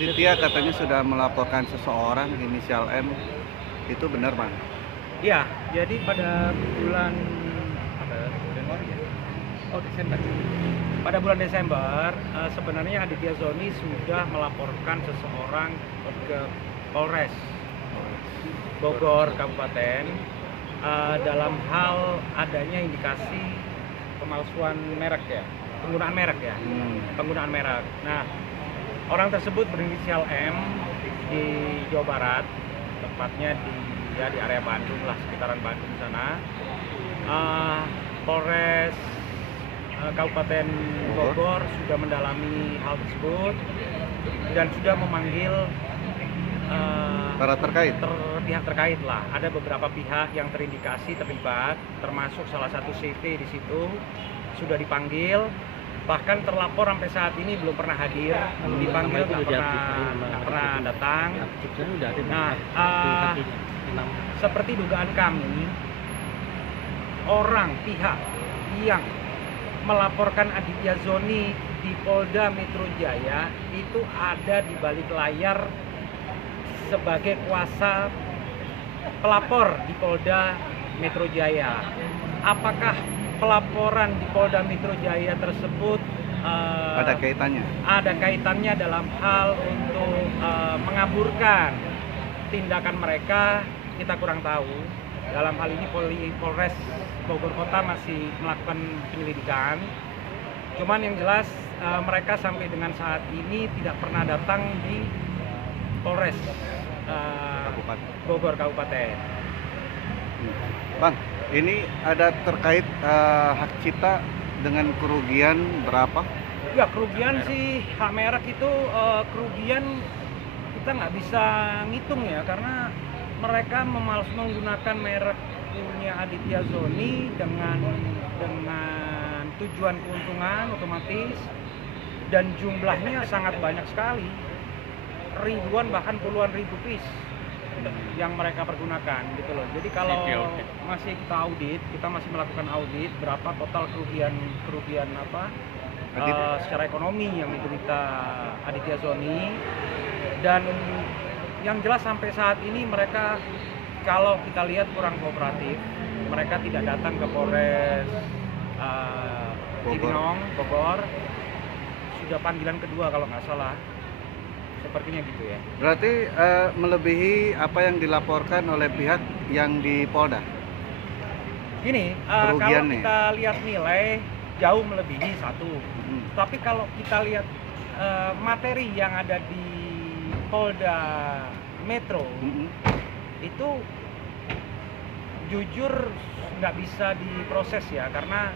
Aditya katanya sudah melaporkan seseorang inisial M. Itu benar, Bang? Iya, jadi pada bulan apa ya, Januari ya? Oh, Desember. Pada bulan Desember, sebenarnya Aditya Zoni sudah melaporkan seseorang ke Polres Bogor Kabupaten dalam hal adanya indikasi pemalsuan merek ya, penggunaan merek ya, penggunaan merek. Nah, orang tersebut berinisial M di Jawa Barat, tepatnya di area Bandung lah, sekitaran Bandung sana. Polres Kabupaten Bogor sudah mendalami hal tersebut dan sudah memanggil Para terkait? pihak terkait lah. Ada beberapa pihak yang terindikasi terlibat, termasuk salah satu CT di situ sudah dipanggil. Bahkan terlapor sampai saat ini belum pernah hadir, dipanggil nggak pernah datang. Nah, seperti dugaan kami, pihak yang melaporkan Aditya Zoni di Polda Metro Jaya itu ada di balik layar sebagai kuasa pelapor di Polda Metro Jaya. Apakah pelaporan di Polda Metro Jaya tersebut Ada kaitannya? Ada kaitannya dalam hal untuk mengaburkan tindakan mereka? Kita kurang tahu. Dalam hal ini Polres Bogor Kota masih melakukan penyelidikan. Cuman yang jelas mereka sampai dengan saat ini tidak pernah datang di Polres Bogor Kabupaten. Bang, ini ada terkait hak cipta dengan kerugian berapa? Ya, kerugian sih hak merek itu kerugian kita nggak bisa ngitung ya, karena mereka menggunakan merek punya Aditya Zoni dengan tujuan keuntungan otomatis, dan jumlahnya sangat banyak sekali, ribuan bahkan puluhan ribu piece yang mereka pergunakan gitu loh. Jadi kalau masih kita masih melakukan audit berapa total kerugian secara ekonomi yang diderita Aditya Zoni, dan yang jelas sampai saat ini mereka kalau kita lihat kurang kooperatif. Mereka tidak datang ke Polres Cibinong, Bogor. Sudah panggilan kedua kalau nggak salah. Sepertinya gitu ya. Berarti melebihi apa yang dilaporkan oleh pihak yang di Polda? Gini, kalau kita lihat nilai jauh melebihi satu. Tapi kalau kita lihat materi yang ada di Polda Metro, itu jujur nggak bisa diproses ya, karena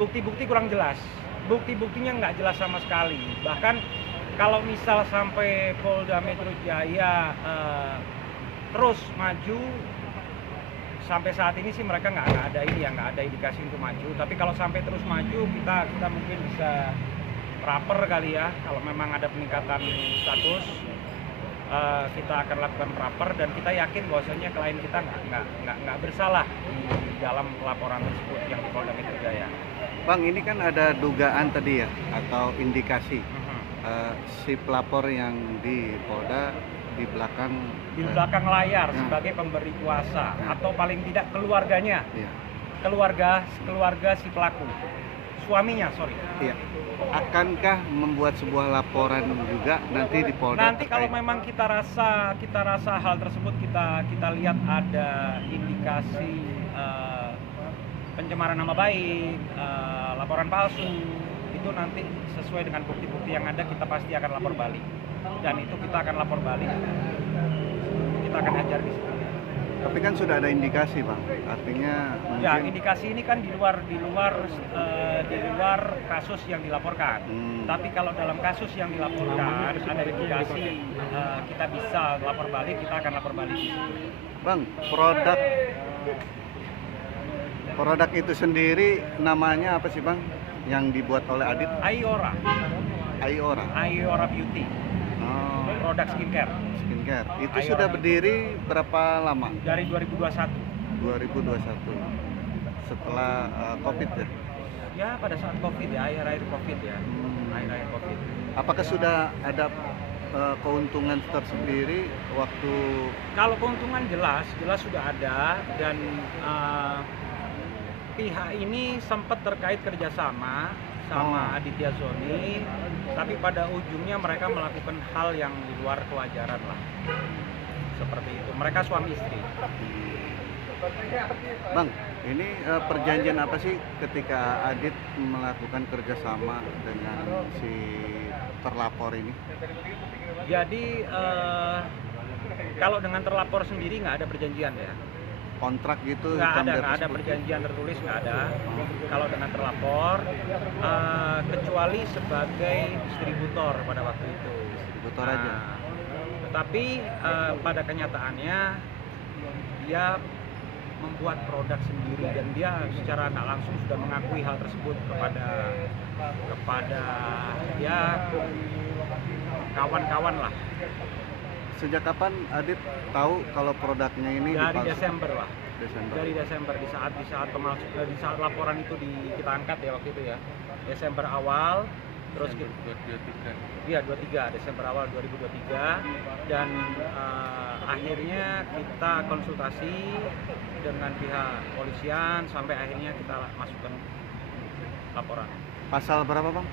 bukti-bukti kurang jelas. Bukti-buktinya nggak jelas sama sekali. Bahkan kalau misal sampai Polda Metro Jaya terus maju, sampai saat ini sih mereka nggak ada indikasi untuk maju. Tapi kalau sampai terus maju, kita mungkin bisa raper kali ya. Kalau memang ada peningkatan status, kita akan lakukan raper, dan kita yakin bahwasanya klien kita nggak bersalah di dalam laporan tersebut yang di Polda Metro Jaya. Bang, ini kan ada dugaan tadi ya, atau indikasi si pelapor yang di Polda di belakang layar sebagai pemberi kuasa, atau paling tidak keluarganya, keluarga si pelaku, suaminya, Iya. Akankah membuat sebuah laporan juga nanti di Polda? Nanti kalau memang kita rasa hal tersebut kita lihat ada indikasi pencemaran nama baik, laporan palsu, itu nanti sesuai dengan bukti-bukti yang ada kita pasti akan lapor balik, dan itu kita akan lapor balik, kita akan hajar di situ. Tapi kan sudah ada indikasi, Bang. Artinya mungkin... Ya, indikasi ini kan di luar kasus yang dilaporkan. Tapi kalau dalam kasus yang dilaporkan ada indikasi kita bisa lapor balik, kita akan lapor balik. Bang, produk itu sendiri namanya apa sih, Bang? Yang dibuat oleh Adit? Aiora Beauty. Oh. Produk skincare. Itu Aiora sudah berdiri berapa lama? Dari 2021. 2021. Setelah Covid ya? Ya, pada saat Covid ya, akhir-akhir Covid ya. Akhir-akhir Covid. Apakah sudah ada keuntungan tersendiri waktu Kalau keuntungan jelas sudah ada, dan pihak ini sempat terkait kerjasama sama Aditya Zoni, tapi pada ujungnya mereka melakukan hal yang di luar kewajaran lah, seperti itu. Mereka suami istri. Bang, ini perjanjian apa sih ketika Adit melakukan kerjasama dengan si terlapor ini? Jadi kalau dengan terlapor sendiri nggak ada perjanjian ya. Kontrak gitu? Nggak ada perjanjian tertulis, nggak ada. Kalau dengan terlapor, kecuali sebagai distributor pada waktu itu. Distributor aja. Tetapi pada kenyataannya dia membuat produk sendiri, dan dia secara nggak langsung sudah mengakui hal tersebut kepada ya kawan-kawan lah. Sejak kapan Adit tahu kalau produknya ini Dari dipalsu? Desember lah. Desember. Dari Desember, di saat laporan itu kita angkat ya waktu itu ya. Desember awal, terus iya 23 Desember awal 2023, dan akhirnya kita konsultasi dengan pihak polisian sampai akhirnya kita masukkan laporan. Pasal berapa, Bang?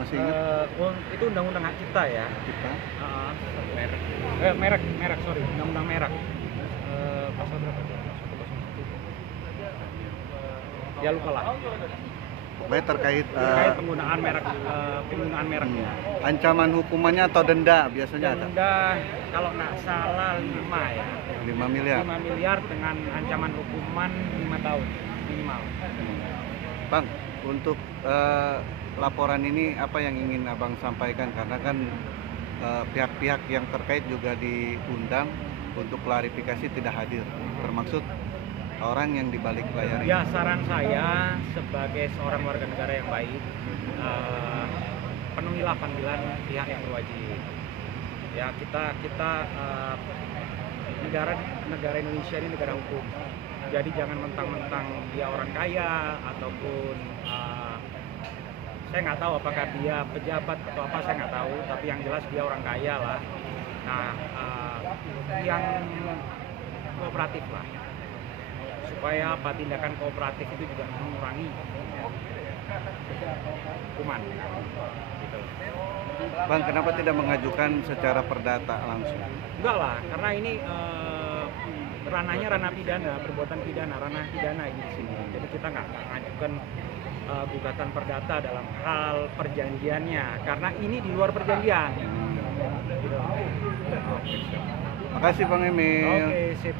Masih ingat? Itu undang-undang hak cipta ya. Kita Merek, sorry, undang-undang merek. Pasal berapa? 101. Ya lupa lah. Pokoknya terkait Penggunaan mereknya. ancaman hukumannya atau denda biasanya ada? Denda kalau nggak salah 5 ya. 5 miliar. 5 miliar dengan ancaman hukuman 5 tahun minimal. Bang, untuk laporan ini apa yang ingin Abang sampaikan? Karena kan pihak-pihak yang terkait juga diundang untuk klarifikasi tidak hadir, termasuk orang yang dibalik layar ini. Ya, saran saya sebagai seorang warga negara yang baik, penuhilah panggilan pihak yang berwajib. Ya, kita negara Indonesia ini negara hukum. Jadi jangan mentang-mentang dia orang kaya ataupun saya nggak tahu apakah dia pejabat atau apa, saya nggak tahu, tapi yang jelas dia orang kaya lah. Nah, yang kooperatif lah, supaya apa, tindakan kooperatif itu juga mengurangi hukuman gitu. Bang, kenapa tidak mengajukan secara perdata langsung? Enggak lah, karena ini ranahnya ranah pidana, perbuatan pidana, ranah pidana ini di sini. Jadi kita nggak mengajukan gugatan perdata dalam hal perjanjiannya, karena ini di luar perjanjian. Gitu. Makasih Bang Emil. Oke, sip.